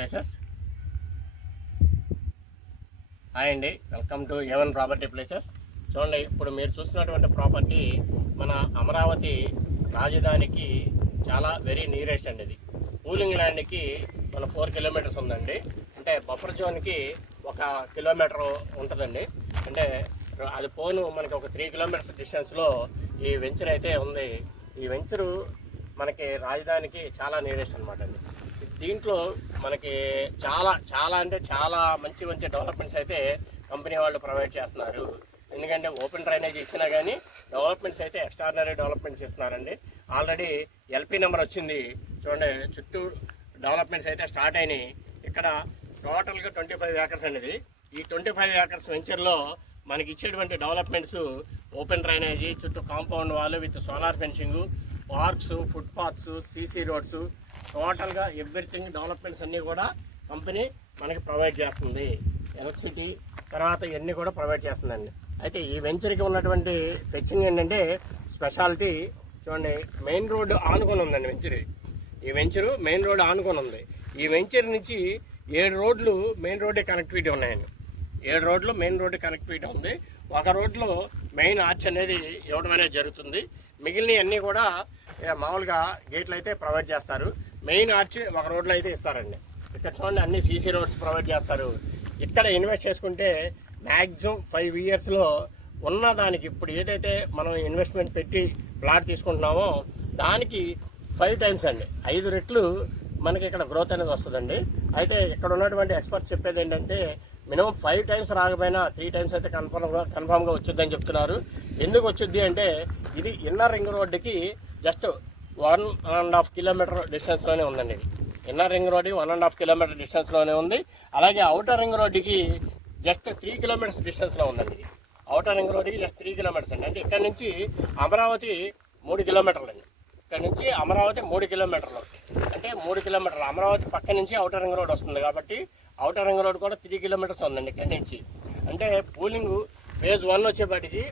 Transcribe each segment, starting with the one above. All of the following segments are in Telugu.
ప్లేసెస్. హాయ్ అండి, welcome to A1 property places. చూడండి, ఇప్పుడు మీరు చూస్తున్నటువంటి ప్రాపర్టీ మన అమరావతి రాజధానికి చాలా వెరీ నియరెస్ట్ అండి. ఇది కూలింగ్ ల్యాండ్కి మన 4 కిలోమీటర్స్ ఉందండి. అంటే బఫర్ జోన్కి 1 కిలోమీటర్ ఉంటుందండి. అంటే అది పోను మనకి ఒక 3 కిలోమీటర్స్ డిస్టెన్స్లో ఈ వెంచర్ అయితే ఉంది. ఈ వెంచరు మనకి రాజధానికి చాలా నియరెస్ట్ అనమాట అండి. దీంట్లో మనకి చాలా అంటే చాలా మంచి డెవలప్మెంట్స్ అయితే కంపెనీ వాళ్ళు ప్రొవైడ్ చేస్తున్నారు. ఎందుకంటే ఓపెన్ డ్రైనేజ్ ఇచ్చినా కానీ డెవలప్మెంట్స్ అయితే ఎక్స్ట్రాడినరీ డెవలప్మెంట్స్ ఇస్తున్నారండి. ఆల్రెడీ ఎల్పీ నెంబర్ వచ్చింది. చూడండి, చుట్టూ డెవలప్మెంట్స్ అయితే స్టార్ట్ అయినాయి. ఇక్కడ టోటల్గా 25 ఏకర్స్ అనేది. ఈ 25 ఏకర్స్ వెంచర్లో మనకి ఇచ్చేటువంటి డెవలప్మెంట్స్ ఓపెన్ డ్రైనేజీ, చుట్టూ compound wall with solar fencing, parks, footpaths, CC roads, టోటల్గా ఎవ్రీథింగ్ డెవలప్మెంట్స్ అన్నీ కూడా కంపెనీ మనకి ప్రొవైడ్ చేస్తుంది. ఎలక్ట్రిసిటీ తర్వాత ఇవన్నీ కూడా ప్రొవైడ్ చేస్తుందండి. అయితే ఈ వెంచర్కి ఉన్నటువంటి ఫెచ్చింగ్ ఏంటంటే స్పెషాలిటీ. చూడండి, మెయిన్ రోడ్డు ఆనుకొని ఉందండి వెంచర్. ఈ వెంచరు మెయిన్ రోడ్డు ఆనుకొని ఉంది. ఈ వెంచర్ నుంచి 7 రోడ్లు మెయిన్ రోడ్డు కనెక్టివిటీ ఉన్నాయండి. 7 రోడ్లు మెయిన్ రోడ్డు కనెక్టివిటీ ఉంది. ఒక రోడ్లో మెయిన్ ఆర్చ్ అనేది ఇవ్వడం అనేది జరుగుతుంది. మిగిలిన అన్నీ కూడా మామూలుగా గేట్లు అయితే ప్రొవైడ్ చేస్తారు. మెయిన్ ఆర్చ్ ఒక రోడ్లో అయితే ఇస్తారండి. ఇక్కడ చూడండి, అన్ని సీసీ రోడ్స్ ప్రొవైడ్ చేస్తారు. ఇక్కడ ఇన్వెస్ట్ చేసుకుంటే మ్యాక్సిమం 5 ఇయర్స్లో ఉన్న దానికి ఇప్పుడు ఏదైతే మనం ఇన్వెస్ట్మెంట్ పెట్టి ప్లాట్ తీసుకుంటున్నామో దానికి 5 టైమ్స్ అండి, 5 రెట్లు మనకి ఇక్కడ గ్రోత్ అనేది వస్తుందండి. అయితే ఇక్కడ ఉన్నటువంటి ఎక్స్పర్ట్స్ చెప్పేది ఏంటంటే మినిమం 5 టైమ్స్ రాకపోయినా 3 టైమ్స్ అయితే కన్ఫామ్గా వచ్చిందని చెప్తున్నారు. ఎందుకు వచ్చింది అంటే ఇది ఇన్నర్ రింగ్ రోడ్డుకి జస్ట్ 1.5 కిలోమీటర్ డిస్టెన్స్లోనే ఉందండి. ఇది ఇన్నర్ రింగ్ రోడ్డుకి 1.5 కిలోమీటర్ డిస్టెన్స్లోనే ఉంది. అలాగే అవుటర్ రింగ్ రోడ్డుకి జస్ట్ 3 కిలోమీటర్స్ డిస్టెన్స్లో ఉందండి. ఇది అవుటర్ రింగ్ రోడ్డుకి జస్ట్ 3 కిలోమీటర్స్ అండి. అంటే ఇక్కడ నుంచి అమరావతి 3 కిలోమీటర్లు అండి. ఇక్కడ నుంచి అమరావతి 3 కిలోమీటర్లు, అంటే 3 కిలోమీటర్లు అమరావతి పక్క నుంచి అవుటర్ రింగ్ రోడ్ వస్తుంది. కాబట్టి అవుటర్ రింగ్ రోడ్ కూడా 3 కిలోమీటర్స్ ఉందండి ఇక్కడ నుంచి. అంటే పూలింగ్ ఫేజ్ 1 వచ్చేపాటికి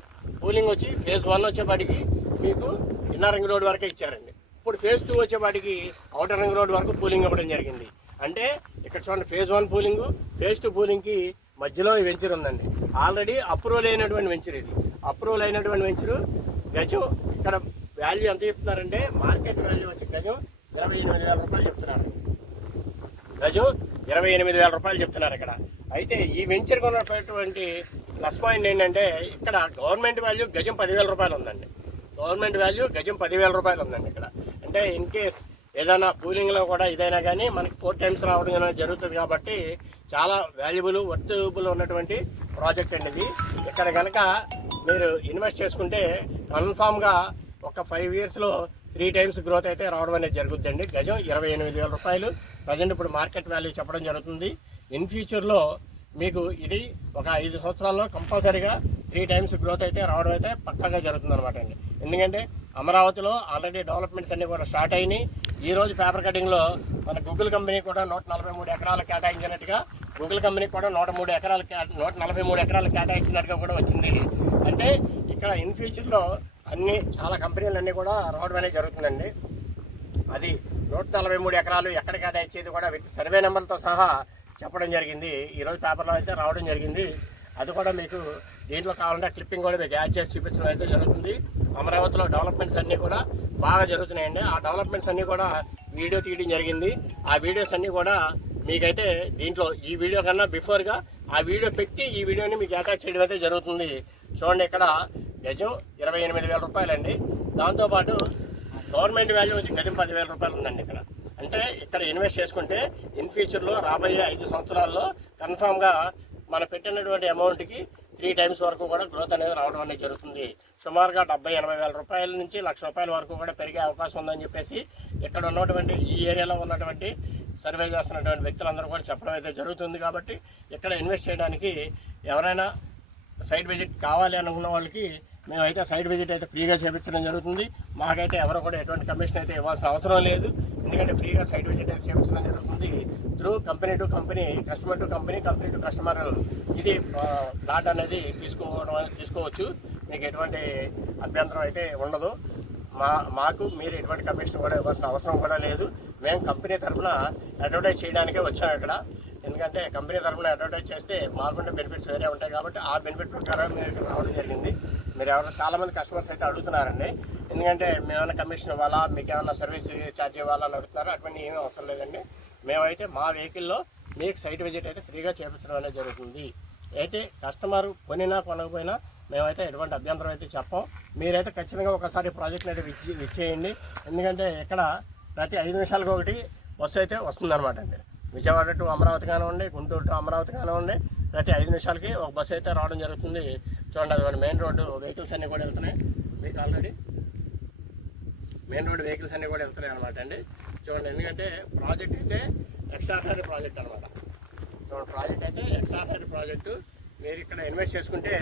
మీకు ఇన్నర్ రింగ్ రోడ్ వరకే ఇచ్చారండి. ఇప్పుడు ఫేజ్ 2 వచ్చేపాటికి అవుటర్ రింగ్ రోడ్ వరకు పూలింగ్ ఇవ్వడం జరిగింది. అంటే ఇక్కడ చూడండి, ఫేజ్ 1 పూలింగ్, ఫేజ్ 2 పూలింగ్కి మధ్యలో ఈ వెంచర్ ఉందండి. ఆల్రెడీ అప్రూవల్ అయినటువంటి వెంచర్. ఇది అప్రూవల్ అయినటువంటి వెంచరు. గజం ఇక్కడ వాల్యూ ఎంత చెప్తున్నారంటే మార్కెట్ వాల్యూ వచ్చి గజం 28,000 రూపాయలు చెప్తున్నారు. గజం 28,000 రూపాయలు చెప్తున్నారు ఇక్కడ. అయితే ఈ వెంచర్కి ఉన్నటువంటి ప్లస్ పాయింట్ ఏంటంటే ఇక్కడ గవర్నమెంట్ వాల్యూ గజం 10,000 రూపాయలు ఉందండి. గవర్నమెంట్ వాల్యూ గజం 10,000 రూపాయలు ఉందండి ఇక్కడ. అంటే ఇన్ కేస్ ఏదైనా కూలింగ్లో కూడా ఇదైనా కానీ మనకి 4 టైమ్స్ రావడం జరుగుతుంది. కాబట్టి చాలా వాల్యుబుల్ వర్తబుల్ ఉన్నటువంటి ప్రాజెక్ట్ అండి ఇది. ఇక్కడ కనుక మీరు ఇన్వెస్ట్ చేసుకుంటే కన్ఫామ్గా ఒక 5 ఇయర్స్లో 3 టైమ్స్ గ్రోత్ అయితే రావడం అనేది జరుగుతుందండి. గజం 28,000 రూపాయలు ప్రజెంట్ ఇప్పుడు మార్కెట్ వాల్యూ చెప్పడం జరుగుతుంది. ఇన్ ఫ్యూచర్లో మీకు ఇది ఒక 5 సంవత్సరాల్లో కంపల్సరీగా 3 టైమ్స్ గ్రోత్ అయితే రావడం అయితే పక్కాగా జరుగుతుంది అనమాట అండి. ఎందుకంటే అమరావతిలో ఆల్రెడీ డెవలప్మెంట్స్ అన్నీ కూడా స్టార్ట్ అయినాయి. ఈరోజు పేపర్ కటింగ్లో మన గూగుల్ కంపెనీ కూడా 143 ఎకరాలు కేటాయించినట్టుగా, గూగుల్ కంపెనీ కూడా 143 ఎకరాలు కేటాయించినట్టుగా కూడా వచ్చింది. అంటే ఇక్కడ ఇన్ ఫ్యూచర్లో చాలా కంపెనీలు అన్నీ కూడా రావడం అనేది జరుగుతుందండి. అది 143 ఎకరాలు ఎక్కడ కేటాయించేది కూడా విత్ సర్వే నెంబర్తో సహా చెప్పడం జరిగింది. ఈరోజు పేపర్లో అయితే రావడం జరిగింది. అది కూడా మీకు దీంట్లో కావాలంటే క్లిప్పింగ్ కూడా మీకు యాడ్ చేసి చూపించడం అయితే జరుగుతుంది. అమరావతిలో డెవలప్మెంట్స్ అన్నీ కూడా బాగా జరుగుతున్నాయండి. ఆ డెవలప్మెంట్స్ అన్నీ కూడా వీడియో తీయడం జరిగింది. ఆ వీడియోస్ అన్నీ కూడా మీకైతే దీంట్లో ఈ వీడియో కన్నా బిఫోర్గా ఆ వీడియో పెట్టి ఈ వీడియోని మీకు అటాచ్ చేయడం అయితే జరుగుతుంది. చూడండి, ఇక్కడ గజం 28,000 రూపాయలండి. దాంతోపాటు గవర్నమెంట్ వాల్యూ వచ్చి గజం 10,000 రూపాయలు ఉందండి ఇక్కడ. అంటే ఇక్కడ ఇన్వెస్ట్ చేసుకుంటే ఇన్ ఫ్యూచర్లో రాబోయే 5 సంవత్సరాల్లో కన్ఫామ్గా మనం పెట్టినటువంటి అమౌంట్కి 3 టైమ్స్ వరకు కూడా గ్రోత్ అనేది రావడం అనేది జరుగుతుంది. సుమారుగా 70,000-80,000 రూపాయల నుంచి 1,00,000 రూపాయల వరకు కూడా పెరిగే అవకాశం ఉందని చెప్పేసి ఇక్కడ ఉన్నటువంటి ఈ ఏరియాలో ఉన్నటువంటి సర్వే చేస్తున్నటువంటి వ్యక్తులందరూ కూడా చెప్పడం అయితే జరుగుతుంది. కాబట్టి ఇక్కడ ఇన్వెస్ట్ చేయడానికి ఎవరైనా సైట్ విజిట్ కావాలి అనుకున్న వాళ్ళకి మేమైతే సైట్ విజిట్ అయితే ఫ్రీగా చేయించడం జరుగుతుంది. మాకైతే ఎవరు కూడా ఎటువంటి కమిషన్ అయితే ఇవ్వాల్సిన అవసరం లేదు. ఎందుకంటే ఫ్రీగా సైట్ విజిట్ అయితే చేయించడం జరుగుతుంది. Through company to company, customer to company, company to customer ఇది ప్లాట్ అనేది తీసుకోవచ్చు. మీకు ఎటువంటి అభ్యంతరం అయితే ఉండదు. మాకు మీరు ఎటువంటి కమిషన్ కూడా ఇవ్వాల్సిన అవసరం కూడా లేదు. మేము కంపెనీ తరఫున అడ్వర్టైజ్ చేయడానికే వచ్చాము ఇక్కడ. ఎందుకంటే కంపెనీ తరఫున అడ్వర్టైజ్ చేస్తే మాకుండే బెనిఫిట్స్ వేరే ఉంటాయి కాబట్టి ఆ బెనిఫిట్ ప్రకారం మీరు ఇక్కడ రావడం జరిగింది. మీరు ఎవరైనా చాలామంది కస్టమర్స్ అయితే అడుగుతున్నారండి, ఎందుకంటే మేమైనా కమిషన్ ఇవ్వాలా, మీకు ఏమైనా సర్వీస్ ఛార్జ్ ఇవ్వాలా అని అడుగుతున్నారు. అటువంటి ఏమీ అవసరం లేదండి. మేమైతే మా వెహికల్లో మీకు సైట్ విజిట్ అయితే ఫ్రీగా చేయించడం అనేది జరుగుతుంది. అయితే కస్టమర్ కొనినా కొనకపోయినా మేమైతే ఎటువంటి అభ్యంతరం అయితే చెప్పాం. మీరైతే ఖచ్చితంగా ఒకసారి ప్రాజెక్ట్ని అయితే విచ్చేయండి. ఎందుకంటే ఇక్కడ ప్రతి 5 నిమిషాలకు ఒకటి బస్సు అయితే వస్తుందన్నమాట అండి. విజయవాడ టు అమరావతి కానివ్వండి, గుంటూరు టు అమరావతి కానివ్వండి, ప్రతి 5 నిమిషాలకి ఒక బస్సు అయితే రావడం జరుగుతుంది. చూడండి, అది మెయిన్ రోడ్డు వెహికల్స్ అన్నీ కూడా వెళ్తున్నాయి. మీకు ఆల్రెడీ మెయిన్ రోడ్ వెహికల్స్ అన్నీ కూడా వెళ్తున్నాయి అనమాట అండి. చూడండి, ఎందుకంటే ప్రాజెక్ట్ అయితే ఎక్స్ట్రాడినరీ ప్రాజెక్ట్ అనమాట. చూడండి, ప్రాజెక్ట్ అయితే ఎక్స్ట్రాడినరీ ప్రాజెక్టు. మీరు ఇక్కడ ఇన్వెస్ట్ చేసుకుంటే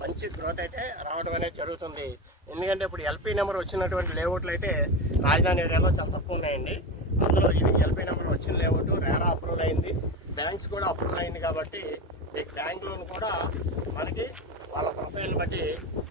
మంచి గ్రోత్ అయితే రావడం అనేది జరుగుతుంది. ఎందుకంటే ఇప్పుడు ఎల్పీ నెంబర్ వచ్చినటువంటి లేఅవుట్లు అయితే రాజధాని ఏరియాలో చాలా తక్కువ ఉన్నాయండి. అందులో ఇది ఎల్పీ నెంబర్ వచ్చిన లేఅవుట్ రేరా అప్రూవల్ అయింది, బ్యాంక్స్ కూడా అప్రూవల్ అయింది. కాబట్టి మీకు బ్యాంక్ లోన్ కూడా మనకి వాళ్ళ ప్రొఫైల్ని బట్టి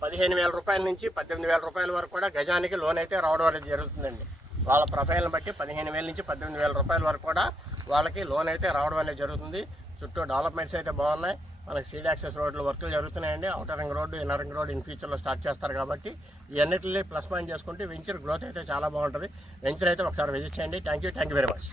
15,000 రూపాయల నుంచి 18,000 రూపాయల వరకు కూడా గజానికి లోన్ అయితే రావడం అనేది జరుగుతుందండి. వాళ్ళ ప్రొఫైల్ని బట్టి 15,000 నుంచి 18,000 రూపాయల వరకు కూడా వాళ్ళకి లోన్ అయితే రావడం అనేది జరుగుతుంది. చుట్టూ డెవలప్మెంట్స్ అయితే బాగున్నాయి. మనకి సీడ్ యాక్సెస్ రోడ్లు వర్కులు జరుగుతున్నాయండి. Outer ring road, inner ring road in ఫ్యూచర్లో స్టార్ట్ చేస్తారు. కాబట్టి ఇవన్నిటిని ప్లస్ పాయింట్ చేసుకుంటే వెంచర్ గ్రోత్ అయితే చాలా బాగుంటుంది. వెంచర్ అయితే ఒకసారి విజిట్ చేయండి. Thank you very much.